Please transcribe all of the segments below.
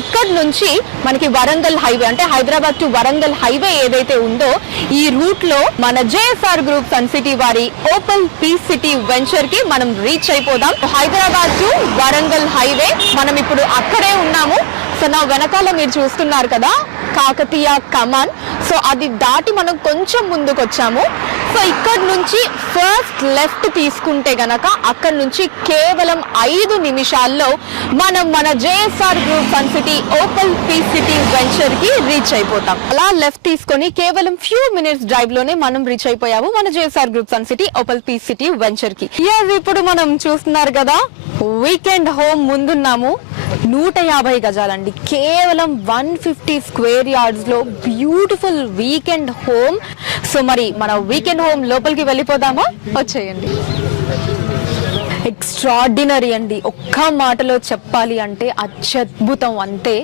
ఇక్కడ నుంచి మనకి వరంగల్ హైవే అంటే హైదరాబాద్ టు వరంగల్ హైవే ఏదైతే ఉందో ఈ రూట్ లో మన జేఎస్ఆర్ గ్రూప్ సన్ సిటీ వారి ఓపెల్ పీస్ సిటీ వెంచర్ కి మనం రీచ్ అయిపోదాం. హైదరాబాద్ టు వరంగల్ హైవే మనం ఇప్పుడు అక్కడే ఉన్నాము. సో నా వెనకాల మీరు చూస్తున్నారు కదా కాకతీయ కమాన్. సో అది దాటి మనం కొంచెం ముందుకు వచ్చాము. సో ఇక్కడ నుంచి ఫస్ట్ లెఫ్ట్ తీసుకుంటే గనక అక్కడ నుంచి కేవలం 5 నిమిషాల్లో మనం మన JSR group sun city opal peace city venture కి రీచ్ అయిపోతాం. అలా లెఫ్ట్ తీసుకొని కేవలం ఫ్యూ మినిట్స్ డ్రైవ్ లోనే మనం రీచ్ అయిపోయాము మన JSR group sun city opal peace city venture కి. ఇప్పుడు మనం చూస్తున్నారు కదా వీకెండ్ హోమ్ ముందున్నాము. 150 గజాలండి, కేవలం 150 స్క్వేర్ యార్డ్స్ లో బ్యూటిఫుల్ వీకెండ్ హోమ్. సో మరి మన వీకెండ్ హోమ్ లోపలికి వెళ్ళిపోదామా? వచ్చేయండి. ఎక్స్ట్రాడినరీ అండి, ఒక్క మాటలో చెప్పాలి అంటే అత్యద్భుతం. అంతే,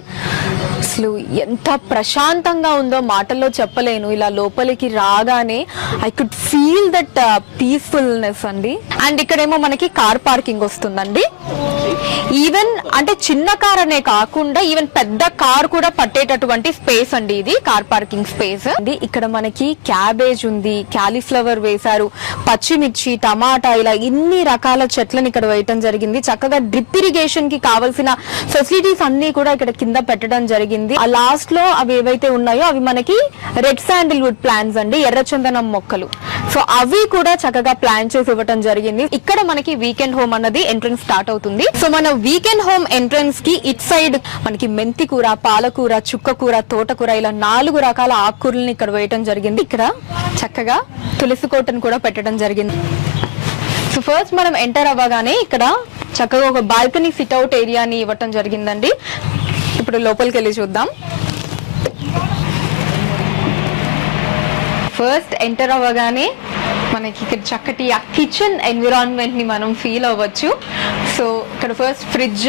అసలు ఎంత ప్రశాంతంగా ఉందో మాటల్లో చెప్పలేను. ఇలా లోపలికి రాగానే I could feel that peacefulness అండి. అండ్ ఇక్కడేమో మనకి కార్ పార్కింగ్ వస్తుందండి. ఈవెన్ అంటే చిన్న కార్ అనే కాకుండా ఈవెన్ పెద్ద కార్ కూడా పట్టేటటువంటి స్పేస్ అండి ఇది కార్ పార్కింగ్ స్పేస్ అండి. ఇక్కడ మనకి క్యాబేజ్ ఉంది, క్యాలీఫ్లవర్ వేశారు, పచ్చిమిర్చి, టమాటా, ఇలా ఇన్ని రకాల చెట్లను ఇక్కడ వేయటం జరిగింది. చక్కగా డ్రిప్ ఇరిగేషన్ కి కావాల్సిన ఫెసిలిటీస్ అన్ని కూడా ఇక్కడ కింద పెట్టడం జరిగింది. ఆ లాస్ట్ లో అవి ఏవైతే ఉన్నాయో అవి మనకి రెడ్ శాండిల్వుడ్ ప్లాంట్స్ అండి, ఎర్రచందనం మొక్కలు. సో అవి కూడా చక్కగా ప్లాన్ చేసి ఇవ్వటం జరిగింది. ఇక్కడ మనకి వీకెండ్ హోమ్ అన్నది ఎంట్రన్స్ స్టార్ట్ అవుతుంది. సో మన వీకెండ్ హోమ్ ఎంట్రన్స్ కి ఇట్ సైడ్ మనకి మెంతి కూర, పాలకూర, చుక్కకూర, తోటకూర, ఇలా 4 రకాల ఆకుకూరల్ని ఇక్కడ వేయటం జరిగింది. ఇక్కడ చక్కగా తులసి కోటను కూడా పెట్టడం జరిగింది. సో ఫస్ట్ మనం ఎంటర్ అవ్వగానే ఇక్కడ చక్కగా ఒక బాల్కనీ సిట్అవుట్ ఏరియాని ఇవ్వటం జరిగిందండి. ఇప్పుడు లోపలికి వెళ్ళి చూద్దాం. ఫస్ట్ ఎంటర్ అవ్వగానే మనకి ఇక్కడ చక్కటి ఆ కిచెన్ ఎన్విరాన్మెంట్ ని మనం ఫీల్ అవ్వచ్చు. సో ఇక్కడ ఫస్ట్ ఫ్రిడ్జ్.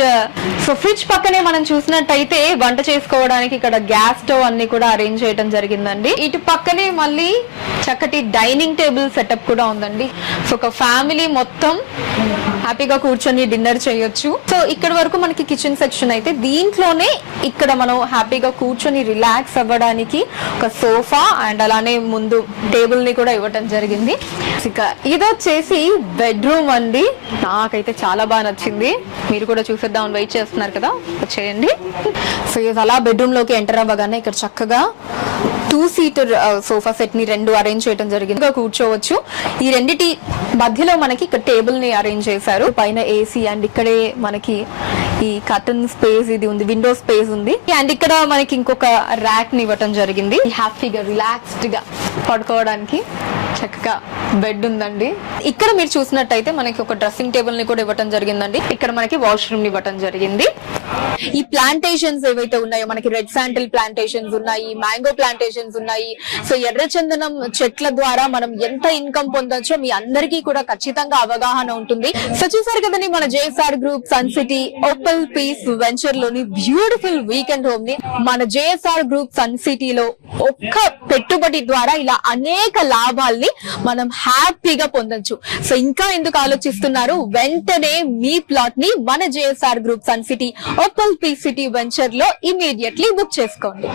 సో ఫ్రిడ్జ్ పక్కనే మనం చూసినట్టయితే వంట చేసుకోవడానికి ఇక్కడ గ్యాస్ స్టవ్ అన్ని కూడా అరేంజ్ చేయడం జరిగిందండి. ఇటు పక్కనే మళ్ళీ చక్కటి డైనింగ్ టేబుల్ సెటప్ కూడా ఉందండి. సో ఒక ఫ్యామిలీ మొత్తం హ్యాపీగా కూర్చొని డిన్నర్ చేయొచ్చు. సో ఇక్కడ వరకు మనకి కిచెన్ సెక్షన్ అయితే దీంట్లోనే ఇక్కడ మనం హ్యాపీగా కూర్చొని రిలాక్స్ అవ్వడానికి ఒక సోఫా అండ్ అలానే ముందు టేబుల్ ని కూడా ఇవ్వటం జరిగింది. ఇక ఇది వచ్చేసి బెడ్రూమ్ అండి. నాకైతే చాలా బాగా నచ్చింది. మీరు కూడా చూసేద్దామని వెయిట్ చేస్తున్నారు కదా, వచ్చేయండి. సో ఇది అలా బెడ్రూమ్ లోకి ఎంటర్ అవ్వగానే ఇక్కడ చక్కగా 2 సీటర్ సోఫా సెట్ ని 2 అరేంజ్ చేయడం జరిగింది. కూర్చోవచ్చు. ఈ రెండిటి మధ్యలో మనకి ఇక్కడ టేబుల్ ని అరేంజ్ చేశారు. పైన ఏసీ అండ్ ఇక్కడే మనకి ఈ కర్టన్ స్పేస్ ఇది ఉంది, విండో స్పేస్ ఉంది. అండ్ ఇక్కడ మనకి ఇంకొక ర్యాక్ ని ఇవ్వటం జరిగింది. హ్యాపీగా రిలాక్స్డ్ గా పడుకోవడానికి చక్కగా బెడ్ ఉందండి. ఇక్కడ మీరు చూసినట్టయితే మనకి ఒక డ్రెస్సింగ్ టేబుల్ ని కూడా ఇవ్వటం జరిగిందండి. ఇక్కడ మనకి వాష్రూమ్ ని ఇవ్వటం జరిగింది. ఈ ప్లాంటేషన్స్ ఏవైతే ఉన్నాయో మనకి రెడ్ శాండిల్ ప్లాంటేషన్స్ ఉన్నాయి, మ్యాంగో ప్లాంటేషన్స్ ఉన్నాయి. సో ఎర్రచందనం చెట్ల ద్వారా మనం ఎంత ఇన్కమ్ పొందొచ్చో మీ అందరికీ కూడా ఖచ్చితంగా అవగాహన ఉంటుంది. సో చూసారు కదండి మన JSR group sun city opal peace venture లోని బ్యూటిఫుల్ వీకెండ్ హోమ్ ని మన జేఎస్ఆర్ గ్రూప్ సన్ సిటీలో ఒక్క పెట్టుబడి ద్వారా ఇలా అనేక లాభాల్ని మనం హ్యాపీగా పొందొచ్చు. సో ఇంకా ఎందుకు ఆలోచిస్తున్నారు? వెంటనే మీ ప్లాట్ ని మన JSR group sun city opal peace city venture లో ఇమీడియట్లీ బుక్ చేసుకోండి.